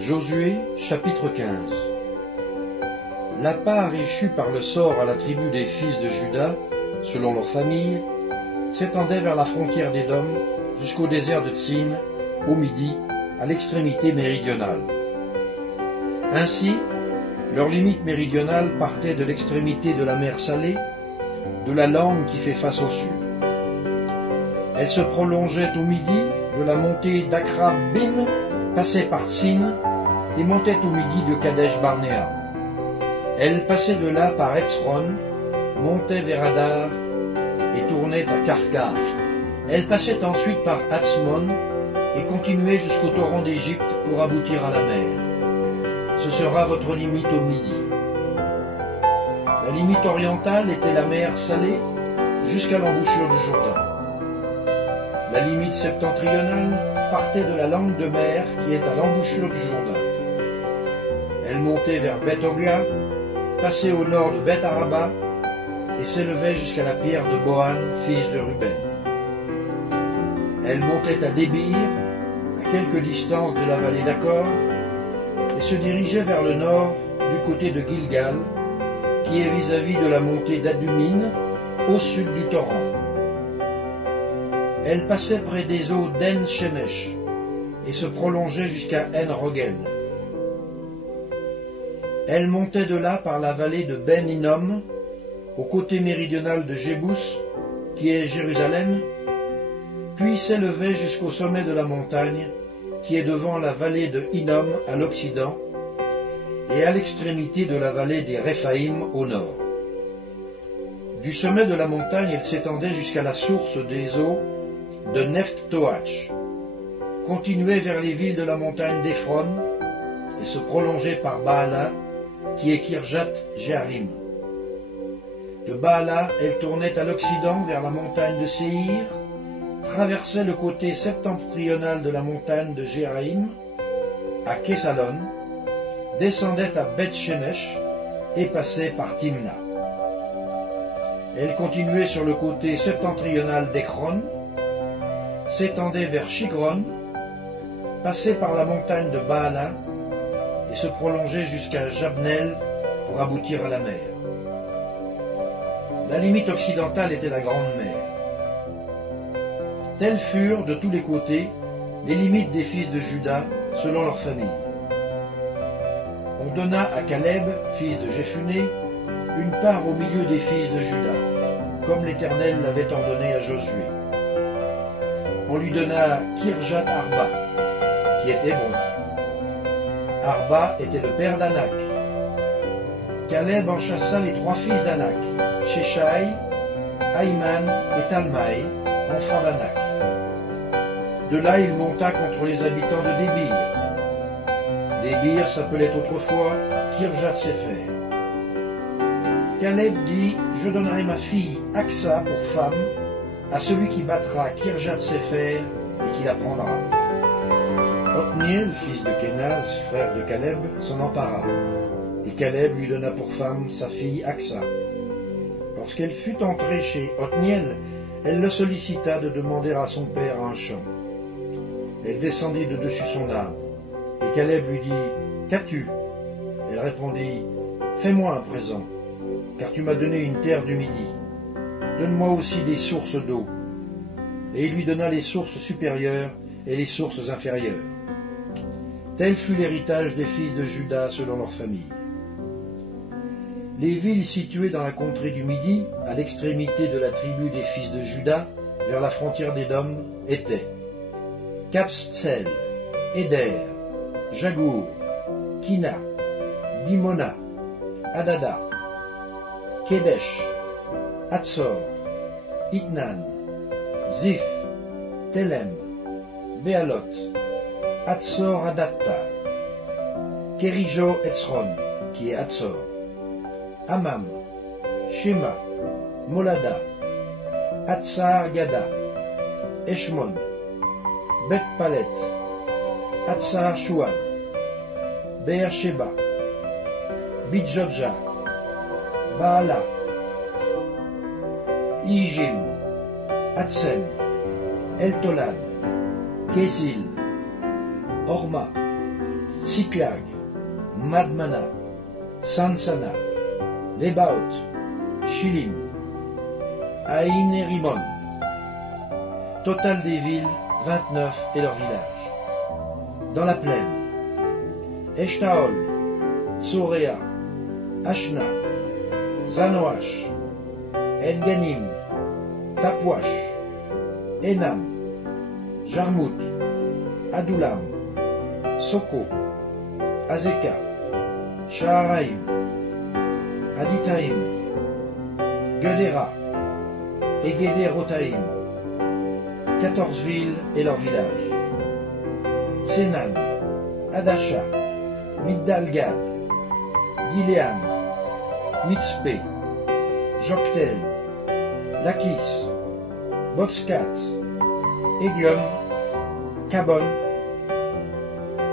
Josué chapitre 15. La part échue par le sort à la tribu des fils de Juda, selon leur famille, s'étendait vers la frontière d'Édom jusqu'au désert de Tsin, au midi, à l'extrémité méridionale. Ainsi, leur limite méridionale partait de l'extrémité de la mer Salée, de la langue qui fait face au sud. Elle se prolongeait au midi de la montée d'Akrab-Bim, passait par Tsin et montait au midi de Kadesh-Barnéa. Elle passait de là par Etzron, montait vers Hadar et tournait à Karka. Elle passait ensuite par Hatzmon et continuait jusqu'au torrent d'Égypte pour aboutir à la mer. Ce sera votre limite au midi. La limite orientale était la mer Salée jusqu'à l'embouchure du Jourdain. La limite septentrionale partait de la langue de mer qui est à l'embouchure du Jourdain. Elle montait vers Beth-Ogla, passait au nord de Beth-Araba et s'élevait jusqu'à la pierre de Bohan, fils de Ruben. Elle montait à Débir, à quelque distance de la vallée d'Akkor, et se dirigeait vers le nord du côté de Gilgal, qui est vis-à-vis de la montée d'Adumim, au sud du torrent. Elle passait près des eaux d'En-Shemesh et se prolongeait jusqu'à En-Rogel. Elle montait de là par la vallée de Ben-Hinnom, au côté méridional de Jébus, qui est Jérusalem, puis s'élevait jusqu'au sommet de la montagne, qui est devant la vallée de Hinnom à l'occident, et à l'extrémité de la vallée des Réphaïm au nord. Du sommet de la montagne, elle s'étendait jusqu'à la source des eaux de Nephtoach, continuait vers les villes de la montagne d'Ephron, et se prolongeait par Baala, qui est Kirjat Jearim. De Baala, elle tournait à l'occident vers la montagne de Séhir, traversait le côté septentrional de la montagne de Jéraïm, à Kessalon, descendait à Beth-Shemesh et passait par Timna. Elle continuait sur le côté septentrional d'Ekron, s'étendait vers Shigron, passait par la montagne de Baala et se prolongeait jusqu'à Jabnel pour aboutir à la mer. La limite occidentale était la Grande Mer. Telles furent, de tous les côtés, les limites des fils de Juda, selon leur famille. On donna à Caleb, fils de Jephuné, une part au milieu des fils de Juda, comme l'Éternel l'avait ordonné à Josué. On lui donna Kirjat Arba, qui est Hébron. Arba était le père d'Anak. Caleb en chassa les trois fils d'Anak, Sheshai, Aïman et Talmaï, enfants d'Anak. De là, il monta contre les habitants de Débir. Débir s'appelait autrefois Kirjat-Sefer. Caleb dit, je donnerai ma fille Aksa pour femme à celui qui battra Kirjat-Sefer et qui la prendra. Othniel, fils de Kenaz, frère de Caleb, s'en empara, et Caleb lui donna pour femme sa fille Aksa. Lorsqu'elle fut entrée chez Othniel, elle le sollicita de demander à son père un champ. Elle descendit de dessus son arbre, et Caleb lui dit, qu'as-tu? Elle répondit, fais-moi un présent, car tu m'as donné une terre du Midi. Donne-moi aussi des sources d'eau. Et il lui donna les sources supérieures et les sources inférieures. Tel fut l'héritage des fils de Juda selon leur famille. Les villes situées dans la contrée du Midi, à l'extrémité de la tribu des fils de Juda, vers la frontière d'Édom, étaient Kabstsel, Éder, Jagour, Kina, Dimona, Adada, Kedesh, Hatzor, Itnan, Ziph, Telem, Béalot, Hatzor Adatta, Kerijo Etzron, qui est Hatzor, Amam, Shema, Molada, Hatzar Gada, Eshmon, Bet Palet, Hatzar Shual, Beersheba, Bidjodja, Baala, Ijim, Hatsem, Eltolad, Kézil, Orma, Tsiklag, Madmana, Sansana, Lebaot, Chilim, Aïn et Rimon. Total des villes, 29 et leurs villages. Dans la plaine, Eshtaol, Tsoréa, Ashna, Zanoach, Enganim, Tapouach, Enam, Jarmout, Adoulam, Soko, Azeka, Shaharaim, Aditaim, Gedera et Gederotaim, 14 villes et leurs villages. Tsenan, Adasha, Migdalgad, Gileam, Mitzpé, Joktel, Lakis, Botskat, Eglon, Kabon,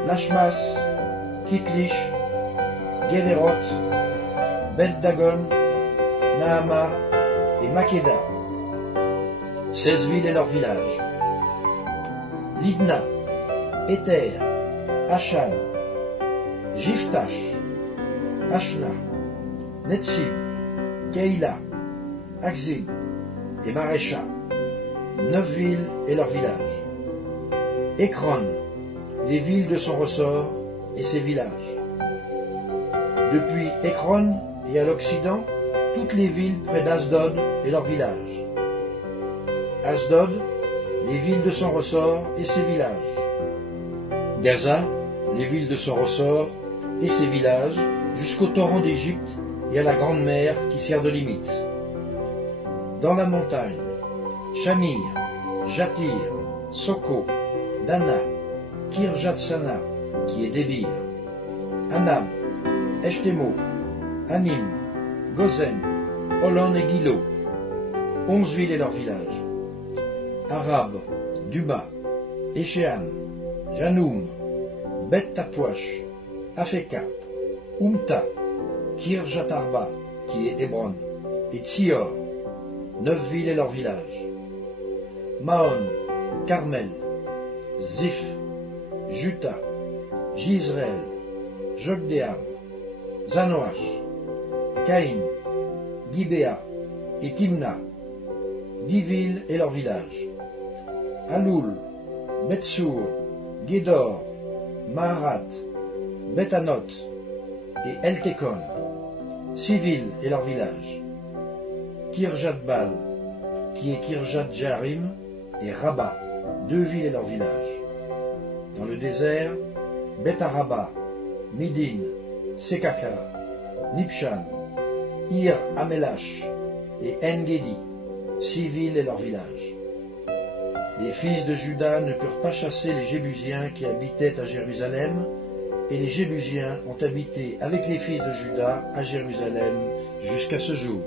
Lashmas, Kitlish, Gederot, Bet-Dagon, Nahama et Makeda. 16 villes et leurs villages. Libna, Éther, Ashan, Jiftash, Ashna, Netzib, Keïla, Akzib et Marécha. 9 villes et leurs villages. Ekron, les villes de son ressort et ses villages. Depuis Ekron et à l'Occident, toutes les villes près d'Asdod et leurs villages. Asdod, les villes de son ressort et ses villages. Gaza, les villes de son ressort et ses villages, jusqu'au torrent d'Égypte et à la grande mer qui sert de limite. Dans la montagne, Shamir, Jatir, Soko, Dana, Kirjatsana, qui est Débir, Anab, Eshtemo, Anim, Gozen, Holon et Gilo, 11 villes et leurs villages. Arab, Duma, Échéan, Janoum, Bet-Tapouach, Afeka, Umta, Kirjatarba, qui est Hébron, et Tsior, 9 villes et leurs villages. Maon, Carmel, Ziph, Juta, Jisraël, Jokdeam, Zanoach, Caïn, Gibéa et Timna, 10 villes et leurs villages. Aloul, Betsour, Gédor, Maharat, Betanot et Eltekon, 6 villes et leurs villages. Kirjatbal, qui est Kirjat-Jarim, et Rabat, 2 villes et leurs villages. Dans le désert, Bet-Araba, Midin, Sekaka, Nipshan, Ir Amelash et En-Gedi, 6 villes et leurs villages. Les fils de Juda ne purent pas chasser les Jébusiens qui habitaient à Jérusalem, et les Jébusiens ont habité avec les fils de Juda à Jérusalem jusqu'à ce jour.